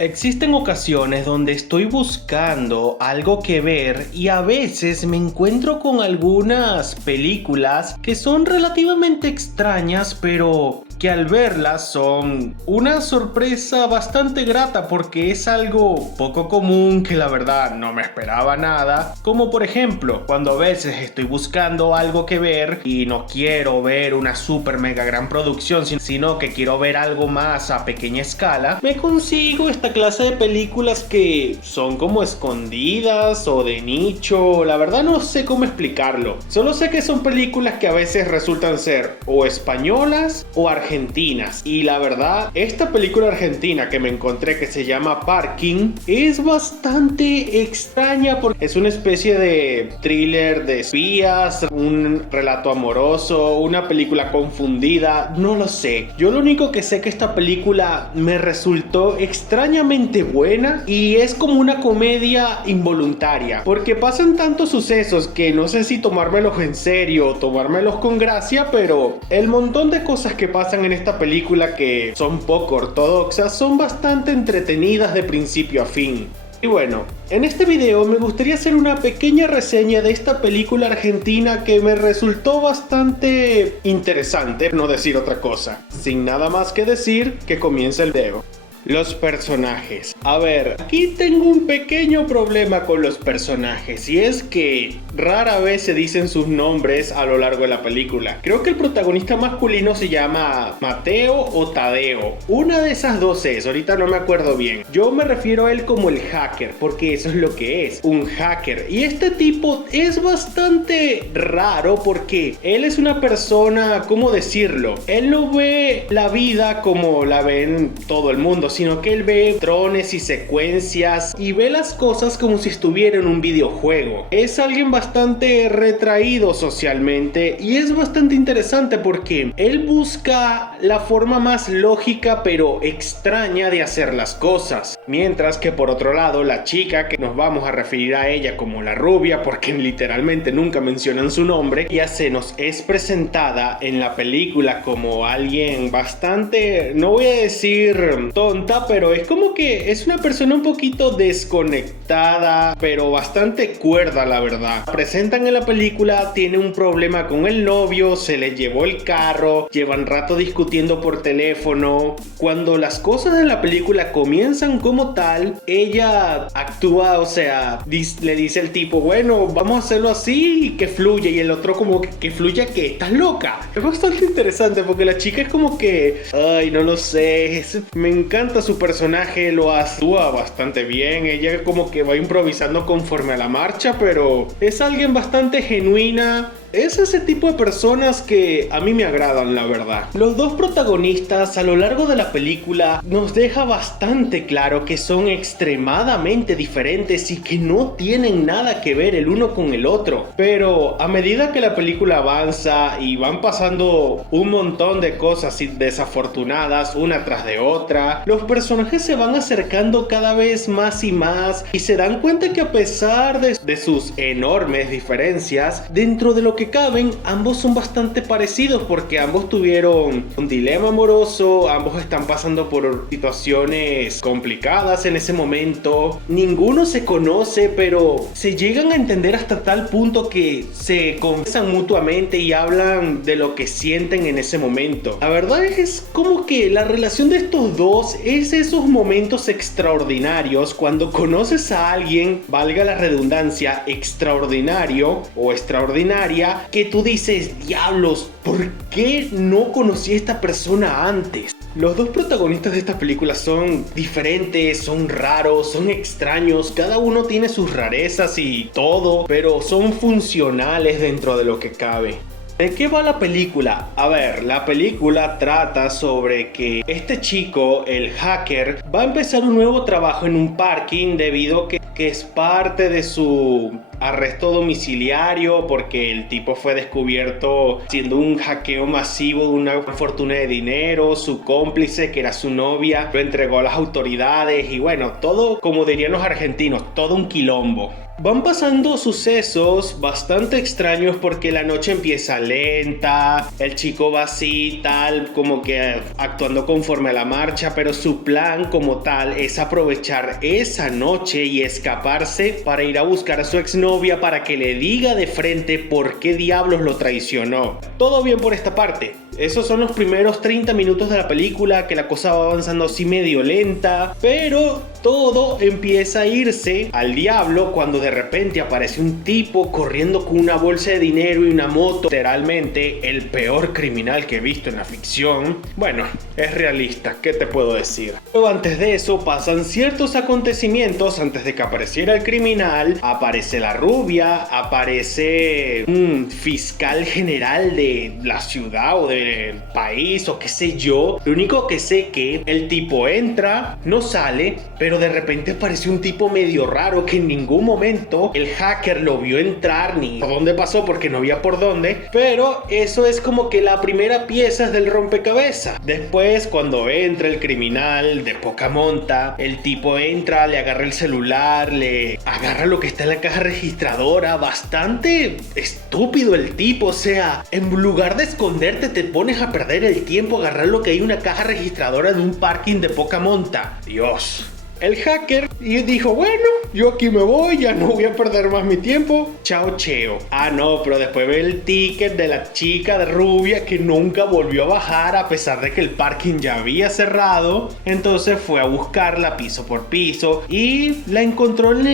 Existen ocasiones donde estoy buscando algo que ver y a veces me encuentro con algunas películas que son relativamente extrañas, pero que al verlas son una sorpresa bastante grata porque es algo poco común que la verdad no me esperaba nada. Como por ejemplo, cuando a veces estoy buscando algo que ver y no quiero ver una super mega gran producción, sino que quiero ver algo más a pequeña escala, me consigo esta clase de películas que son como escondidas o de nicho. La verdad no sé cómo explicarlo. Solo sé que son películas que a veces resultan ser o españolas o argentinas. Y la verdad, esta película argentina que me encontré, que se llama Parking, es bastante extraña porque es una especie de thriller de espías, un relato amoroso, una película confundida, no lo sé. Yo lo único que sé que esta película me resultó extrañamente buena y es como una comedia involuntaria porque pasan tantos sucesos que no sé si tomármelos en serio o tomármelos con gracia, pero el montón de cosas que pasan en esta película, que son poco ortodoxas, son bastante entretenidas de principio a fin. Y bueno, en este video me gustaría hacer una pequeña reseña de esta película argentina que me resultó bastante interesante, no decir otra cosa. Sin nada más que decir, que comience el video. Los personajes. A ver, aquí tengo un pequeño problema con los personajes y es que rara vez se dicen sus nombres a lo largo de la película. Creo que el protagonista masculino se llama Mateo o Tadeo. Una de esas dos es, ahorita no me acuerdo bien. Yo me refiero a él como el hacker, porque eso es lo que es, un hacker. Y este tipo es bastante raro porque él es una persona, ¿cómo decirlo? Él no ve la vida como la ven todo el mundo, sino que él ve drones y secuencias y ve las cosas como si estuviera en un videojuego. Es alguien bastante retraído socialmente y es bastante interesante porque él busca la forma más lógica pero extraña de hacer las cosas. Mientras que por otro lado, la chica, que nos vamos a referir a ella como la rubia porque literalmente nunca mencionan su nombre, ya se nos es presentada en la película como alguien bastante, no voy a decir tonta, pero es como que es una persona un poquito desconectada, pero bastante cuerda, la verdad. Presentan en la película, tiene un problema con el novio, se le llevó el carro, llevan rato discutiendo por teléfono. Cuando las cosas en la película comienzan como tal, ella actúa, o sea, le dice el tipo, bueno, vamos a hacerlo así y que fluya, y el otro como que fluya, que estás loca. Es bastante interesante porque la chica es como que, ay, no lo sé, me encanta su personaje, lo actúa bastante bien. Ella como que va improvisando conforme a la marcha, pero es alguien bastante genuina. Es ese tipo de personas que a mí me agradan, la verdad. Los dos protagonistas a lo largo de la película nos deja bastante claro que son extremadamente diferentes y que no tienen nada que ver el uno con el otro. Pero a medida que la película avanza y van pasando un montón de cosas desafortunadas una tras de otra, los personajes se van acercando cada vez más y más y se dan cuenta que a pesar de sus enormes diferencias, dentro de lo que caben, ambos son bastante parecidos porque ambos tuvieron un dilema amoroso, ambos están pasando por situaciones complicadas en ese momento, ninguno se conoce, pero se llegan a entender hasta tal punto que se confiesan mutuamente y hablan de lo que sienten en ese momento. La verdad es como que la relación de estos dos es esos momentos extraordinarios cuando conoces a alguien, valga la redundancia, extraordinario o extraordinaria, que tú dices, diablos, ¿por qué no conocí a esta persona antes? Los dos protagonistas de esta película son diferentes, son raros, son extraños, cada uno tiene sus rarezas y todo, pero son funcionales dentro de lo que cabe. ¿De qué va la película? A ver, la película trata sobre que este chico, el hacker, va a empezar un nuevo trabajo en un parking debido a que es parte de su arresto domiciliario porque el tipo fue descubierto haciendo un hackeo masivo de una fortuna de dinero. Su cómplice, que era su novia, lo entregó a las autoridades y bueno, todo, como dirían los argentinos, todo un quilombo. Van pasando sucesos bastante extraños porque la noche empieza lenta, el chico va así tal como que actuando conforme a la marcha, pero su plan como tal es aprovechar esa noche y escaparse para ir a buscar a su exnovia para que le diga de frente por qué diablos lo traicionó. Todo bien por esta parte. Esos son los primeros 30 minutos de la película, que la cosa va avanzando así medio lenta, pero todo empieza a irse al diablo cuando de repente aparece un tipo corriendo con una bolsa de dinero y una moto. Literalmente el peor criminal que he visto en la ficción. Bueno, es realista, ¿qué te puedo decir? Pero antes de eso pasan ciertos acontecimientos. Antes de que apareciera el criminal, aparece la rubia, aparece un fiscal general de la ciudad o del país o qué sé yo. Lo único que sé que el tipo entra, no sale, pero de repente apareció un tipo medio raro que en ningún momento el hacker lo vio entrar ni por dónde pasó, porque no había por dónde. Pero eso es como que la primera pieza del rompecabezas. Después, cuando entra el criminal de poca monta, el tipo entra, le agarra el celular, le agarra lo que está en la caja registradora. Bastante estúpido el tipo, o sea, en lugar de esconderte te pones a perder el tiempo a agarrar lo que hay en una caja registradora de un parking de poca monta. Dios. El hacker y dijo, bueno, yo aquí me voy, ya no voy a perder más mi tiempo. Chao, cheo. Ah, no, pero después ve el ticket de la chica de rubia que nunca volvió a bajar a pesar de que el parking ya había cerrado. Entonces fue a buscarla piso por piso y la encontró en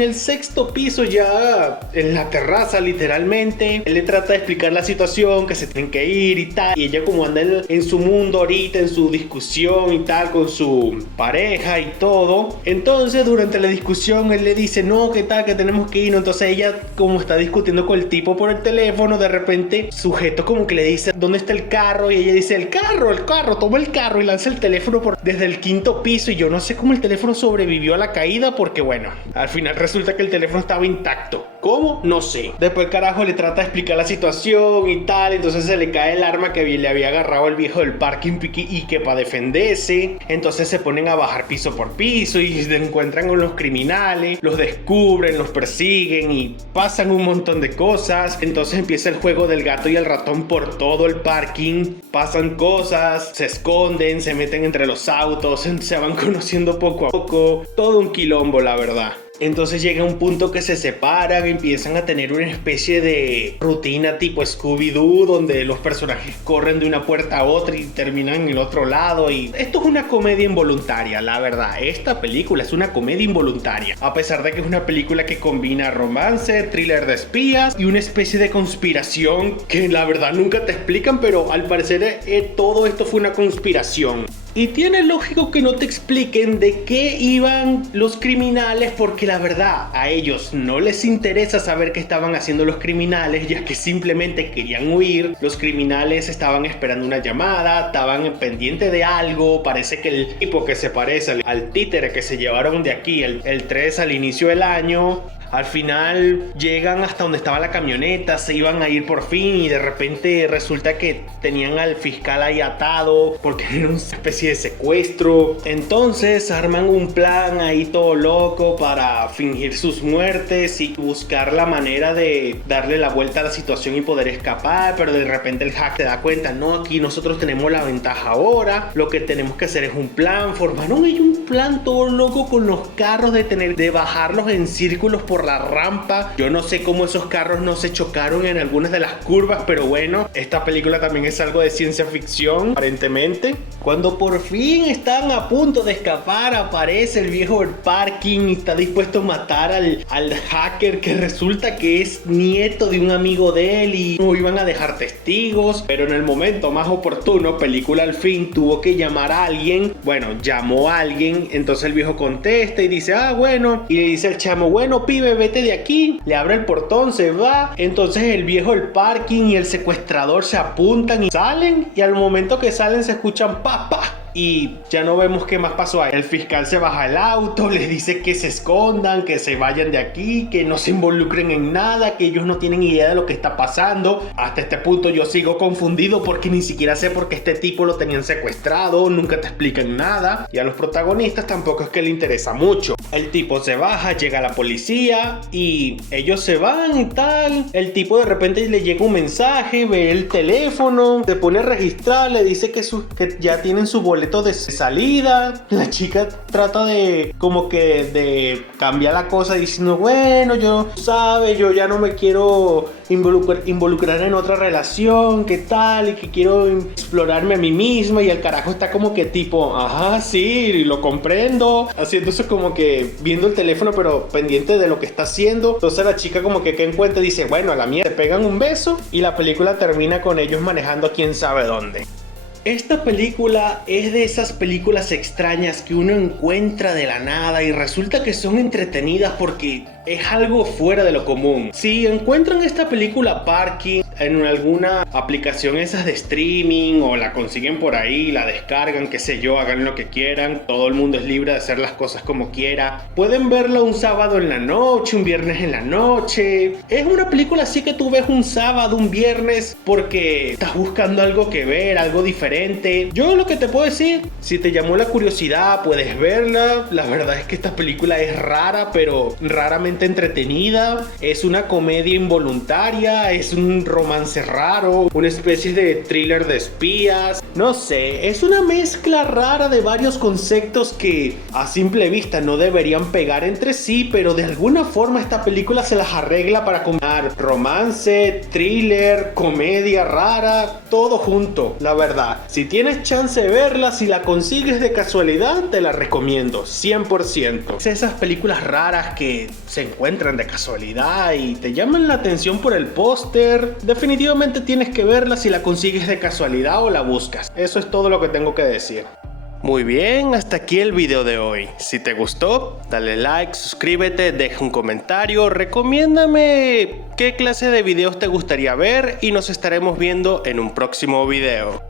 el sexto piso, ya en la terraza literalmente. Él le trata de explicar la situación, que se tienen que ir y tal. Y ella como anda en su mundo ahorita, en su discusión y tal con su pareja y todo. Entonces durante la discusión él le dice no, qué tal, que tenemos que irnos. Entonces ella como está discutiendo con el tipo por el teléfono, de repente sujeto como que le dice ¿dónde está el carro? Y ella dice el carro, toma el carro y lanza el teléfono desde el quinto piso. Y yo no sé cómo el teléfono sobrevivió a la caída, porque bueno, al final resulta que el teléfono estaba intacto. ¿Cómo? No sé. Después el carajo le trata de explicar la situación y tal. Entonces se le cae el arma que le había agarrado el viejo del parking y que para defenderse. Entonces se ponen a bajar piso por piso y se encuentran con los criminales, los descubren, los persiguen y pasan un montón de cosas. Entonces empieza el juego del gato y el ratón por todo el parking. Pasan cosas, se esconden, se meten entre los autos, se van conociendo poco a poco. Todo un quilombo, la verdad. Entonces llega un punto que se separan, empiezan a tener una especie de rutina tipo Scooby-Doo, donde los personajes corren de una puerta a otra y terminan en el otro lado. Y esto es una comedia involuntaria, la verdad. Esta película es una comedia involuntaria, a pesar de que es una película que combina romance, thriller de espías y una especie de conspiración que la verdad nunca te explican, pero al parecer todo esto fue una conspiración. Y tiene lógico que no te expliquen de qué iban los criminales, porque la verdad a ellos no les interesa saber qué estaban haciendo los criminales, ya que simplemente querían huir. Los criminales estaban esperando una llamada, estaban pendientes de algo. Parece que el tipo que se parece al títere que se llevaron de aquí el 3 al inicio del año, al final llegan hasta donde estaba la camioneta, se iban a ir por fin y de repente resulta que tenían al fiscal ahí atado porque era una especie de secuestro. Entonces arman un plan ahí todo loco para fingir sus muertes y buscar la manera de darle la vuelta a la situación y poder escapar. Pero de repente el hack se da cuenta, no, aquí nosotros tenemos la ventaja ahora, lo que tenemos que hacer es un plan. Formaron ahí un plan todo loco con los carros, de bajarlos en círculos por la rampa. Yo no sé cómo esos carros no se chocaron en algunas de las curvas, pero bueno, esta película también es algo de ciencia ficción, aparentemente. Cuando por fin están a punto de escapar, aparece el viejo del parking y está dispuesto a matar al hacker, que resulta que es nieto de un amigo de él y no iban a dejar testigos. Pero en el momento más oportuno, película al fin, tuvo que llamar a alguien. Bueno, llamó a alguien, entonces el viejo contesta y dice, ah, bueno, y le dice al chamo, bueno, pibe, vete de aquí. Le abre el portón, se va. Entonces el viejo del parking y el secuestrador se apuntan y salen, y al momento que salen se escuchan papá. y ya no vemos qué más pasó ahí. El fiscal se baja el auto, les dice que se escondan, que se vayan de aquí, que no se involucren en nada, que ellos no tienen idea de lo que está pasando. Hasta este punto yo sigo confundido porque ni siquiera sé por qué este tipo lo tenían secuestrado, nunca te explican nada y a los protagonistas tampoco es que le interesa mucho. El tipo se baja, llega la policía y ellos se van y tal. El tipo de repente le llega un mensaje, ve el teléfono, se pone a registrar, le dice que ya tienen su boleto de salida. La chica trata de como que de cambiar la cosa diciendo, bueno, yo ya no me quiero involucrar en otra relación, qué tal, y que quiero explorarme a mí misma. Y el carajo está como que tipo, ajá, sí, lo comprendo, haciéndose como que viendo el teléfono pero pendiente de lo que está haciendo. Entonces la chica como que encuentra dice, bueno, a la mierda, pegan un beso y la película termina con ellos manejando quién sabe dónde. Esta película es de esas películas extrañas que uno encuentra de la nada y resulta que son entretenidas porque es algo fuera de lo común. Si encuentran esta película Parking en alguna aplicación esas de streaming o la consiguen por ahí, la descargan, qué sé yo, hagan lo que quieran, todo el mundo es libre de hacer las cosas como quiera. Pueden verla un sábado en la noche, un viernes en la noche. Es una película así que tú ves un sábado, un viernes, porque estás buscando algo que ver, algo diferente. Yo lo que te puedo decir, si te llamó la curiosidad, puedes verla. La verdad es que esta película es rara, pero raramente entretenida. Es una comedia involuntaria, es un romance raro, una especie de thriller de espías. No sé, es una mezcla rara de varios conceptos que a simple vista no deberían pegar entre sí, pero de alguna forma esta película se las arregla para combinar romance, thriller, comedia rara, todo junto. La verdad, si tienes chance de verla, si la consigues de casualidad, te la recomiendo 100%. Es esas películas raras que se encuentran de casualidad y te llaman la atención por el póster. Definitivamente tienes que verla si la consigues de casualidad o la buscas. Eso es todo lo que tengo que decir. Muy bien, hasta aquí el video de hoy. Si te gustó, dale like, suscríbete, deja un comentario, recomiéndame qué clase de videos te gustaría ver y nos estaremos viendo en un próximo video.